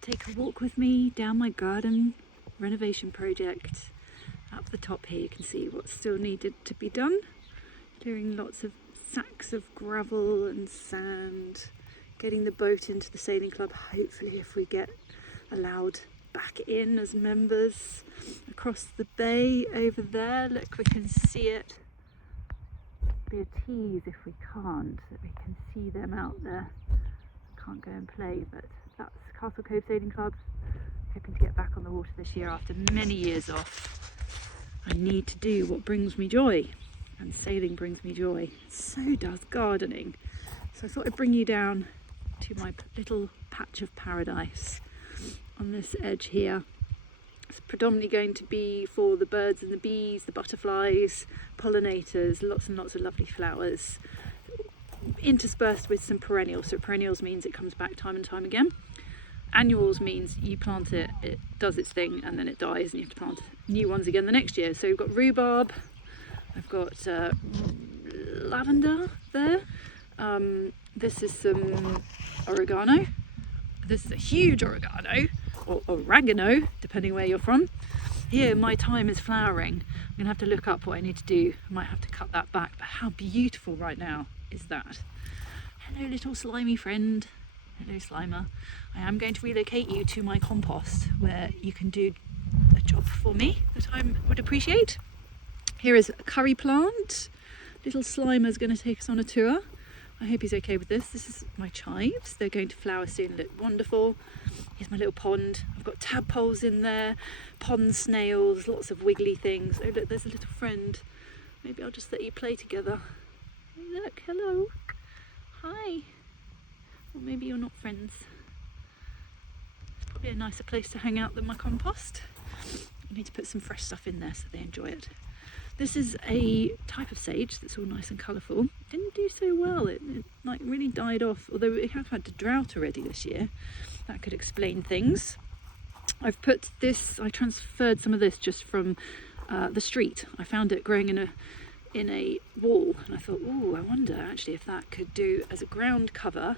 take a walk with me down my garden renovation project. Up the top here you can see what's still needed to be done. Clearing lots of sacks of gravel and sand, getting the boat into the sailing club, hopefully if we get allowed back in as members. Across the bay over there, look, we can see it. Be a tease if we can't, that we can see them out there. Can't go and play, but that's Castle Cove Sailing Club. Hoping to get back on the water this year after many years off. I need to do what brings me joy, and sailing brings me joy. So does gardening. So I thought I'd bring you down to my little patch of paradise on this edge here. It's predominantly going to be for the birds and the bees, the butterflies, pollinators, lots and lots of lovely flowers, interspersed with some perennials. So perennials means it comes back time and time again. Annuals means you plant it, it does its thing, and then it dies and you have to plant new ones again the next year. So we've got rhubarb, I've got lavender there. This is some oregano. This is a huge oregano, or oregano, depending where you're from. Here, my thyme is flowering. I'm gonna have to look up what I need to do. I might have to cut that back, but how beautiful right now is that? Hello, little slimy friend. Hello, Slimer. I am going to relocate you to my compost where you can do a job for me that I would appreciate. Here is a curry plant. Little Slimer's going to take us on a tour. I hope he's okay with this. This is my chives. They're going to flower soon, look wonderful. Here's my little pond. I've got tadpoles in there, pond snails, lots of wiggly things. Oh look, there's a little friend. Maybe I'll just let you play together. Hey, look, hello. Hi. Or maybe you're not friends. It's probably a nicer place to hang out than my compost. I need to put some fresh stuff in there so they enjoy it. This is a type of sage that's all nice and colourful. Didn't do so well, it like really died off, although we have had a drought already this year. That could explain things. I've put this, I transferred some of this just from the street. I found it growing in a wall and I thought, oh, I wonder actually if that could do as a ground cover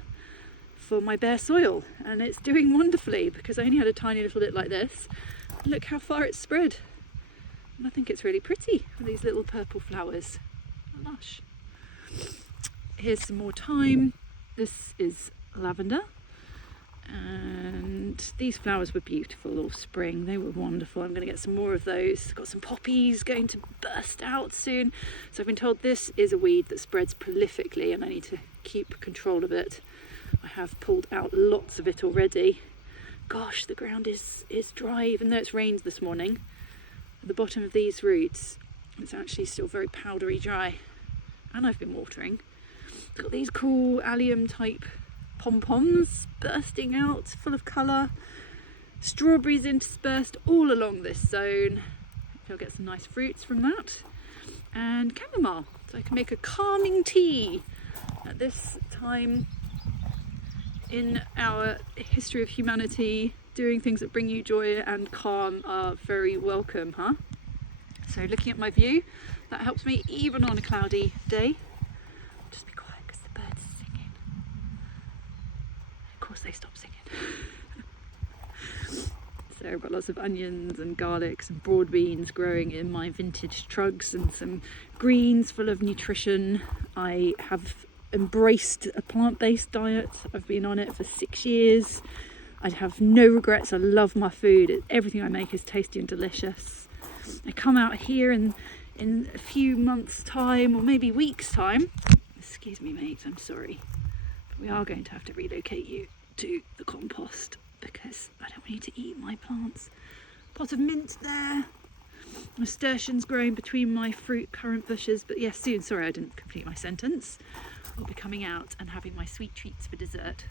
for my bare soil, and it's doing wonderfully because I only had a tiny little bit like this. Look how far it's spread, and I think it's really pretty with these little purple flowers. Lush. Here's some more thyme. This is lavender, and these flowers were beautiful all spring. They were wonderful. I'm going to get some more of those. Got some poppies going to burst out soon. So I've been told this is a weed that spreads prolifically and I need to keep control of it. I have pulled out lots of it already. Gosh, the ground is dry, even though it's rained this morning. At the bottom of these roots, it's actually still very powdery dry. And I've been watering. Got these cool allium type pom-poms bursting out, full of colour. Strawberries interspersed all along this zone. Hopefully I'll get some nice fruits from that. And chamomile, so I can make a calming tea at this time in our history of humanity. Doing things that bring you joy and calm are very welcome, huh? So looking at my view, that helps me even on a cloudy day. Just be quiet because the birds are singing. Of course they stop singing. So I've got lots of onions and garlics and broad beans growing in my vintage trugs, and some greens full of nutrition. I have embraced a plant-based diet. I've been on it for 6 years. I'd have no regrets. I love my food. Everything I make is tasty and delicious. I come out here in a few months' time, or maybe weeks' time. Excuse me, mate, I'm sorry. But we are going to have to relocate you to the compost because I don't want you to eat my plants. Pot of mint there. Nasturtiums growing between my fruit currant bushes. But yes, soon. Sorry, I didn't complete my sentence. I'll be coming out and having my sweet treats for dessert.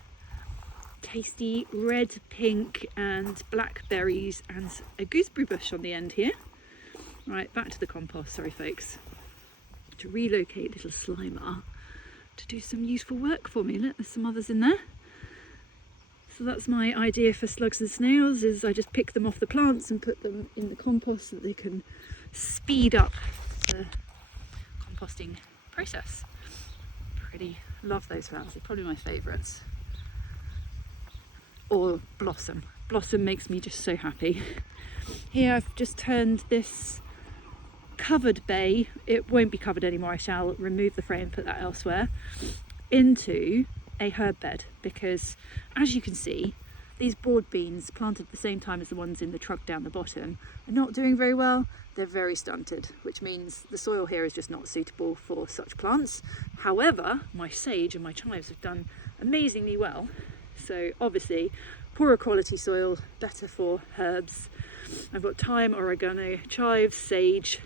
Tasty red, pink and black berries and a gooseberry bush on the end here. Right, back to the compost. Sorry folks. To relocate little Slimer to do some useful work for me. Look, there's some others in there. So that's my idea for slugs and snails, is I just pick them off the plants and put them in the compost so that they can speed up the composting process. Pretty, love those flowers, they're probably my favourites. or blossom. Blossom makes me just so happy. Here I've just turned this covered bay, it won't be covered anymore, I shall remove the frame and put that elsewhere, into a herb bed, because as you can see, these broad beans planted at the same time as the ones in the truck down the bottom are not doing very well. They're very stunted, which means the soil here is just not suitable for such plants. However, my sage and my chives have done amazingly well. So obviously, poorer quality soil, better for herbs. I've got thyme, oregano, chives, sage,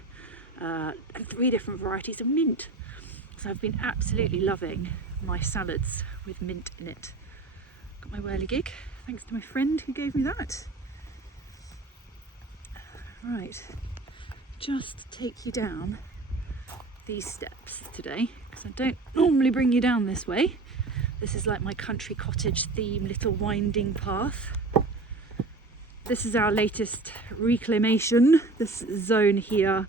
and 3 different varieties of mint. So I've been absolutely loving my salads with mint in it. Got my whirligig, thanks to my friend who gave me that. Right, just take you down these steps today, because I don't normally bring you down this way. This is like my country cottage theme little winding path. This is our latest reclamation. This zone here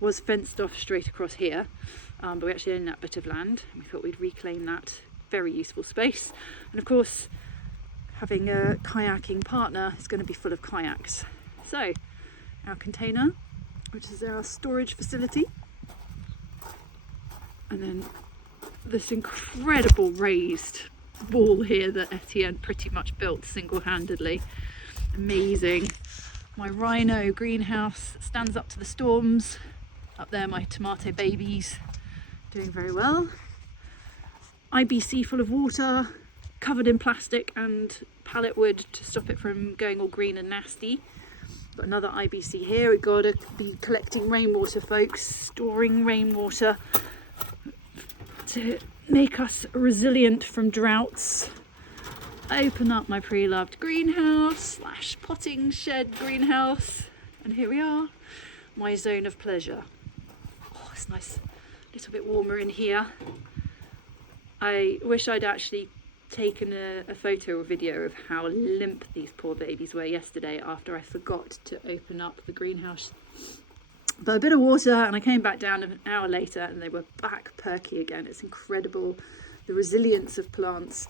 was fenced off straight across here, but we actually own that bit of land and we thought we'd reclaim that very useful space. And of course, having a kayaking partner is going to be full of kayaks. So our container, which is our storage facility, and then this incredible raised wall here that Etienne pretty much built single-handedly. Amazing. My rhino greenhouse stands up to the storms. Up there my tomato babies doing very well. IBC full of water, covered in plastic and pallet wood to stop it from going all green and nasty. Got another IBC here. We've got to be collecting rainwater, folks, storing rainwater to make us resilient from droughts. Open up my pre-loved greenhouse / potting shed greenhouse, and here we are, my zone of pleasure. Oh, it's nice, a little bit warmer in here. I wish I'd actually taken a photo or video of how limp these poor babies were yesterday after I forgot to open up the greenhouse. But a bit of water and I came back down an hour later and they were back perky again. It's incredible, the resilience of plants.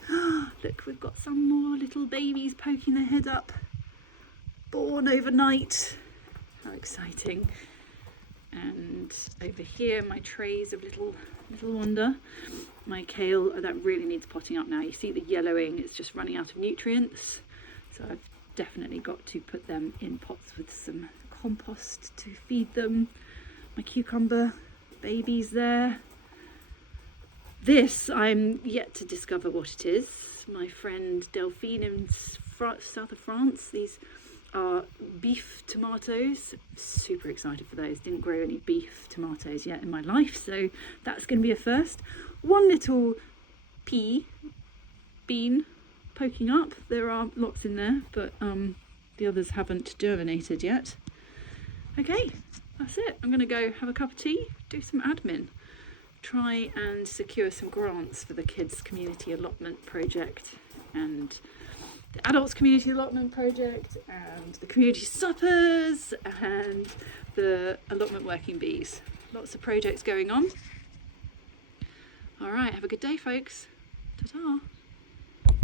Look, we've got some more little babies poking their head up, born overnight. How exciting. And over here, my trays of little wonder. My kale, that really needs potting up now. You see the yellowing, it's just running out of nutrients. So I've definitely got to put them in pots with some compost to feed them. My cucumber babies there. This, I'm yet to discover what it is. My friend Delphine in south of France, these are beef tomatoes. Super excited for those. Didn't grow any beef tomatoes yet in my life, so that's going to be a first. One little bean poking up. There are lots in there, but the others haven't germinated yet. Okay, that's it. I'm going to go have a cup of tea, do some admin, try and secure some grants for the kids' community allotment project and the adults community allotment project and the community suppers and the allotment working bees. Lots of projects going on. All right, have a good day, folks. Ta-ta.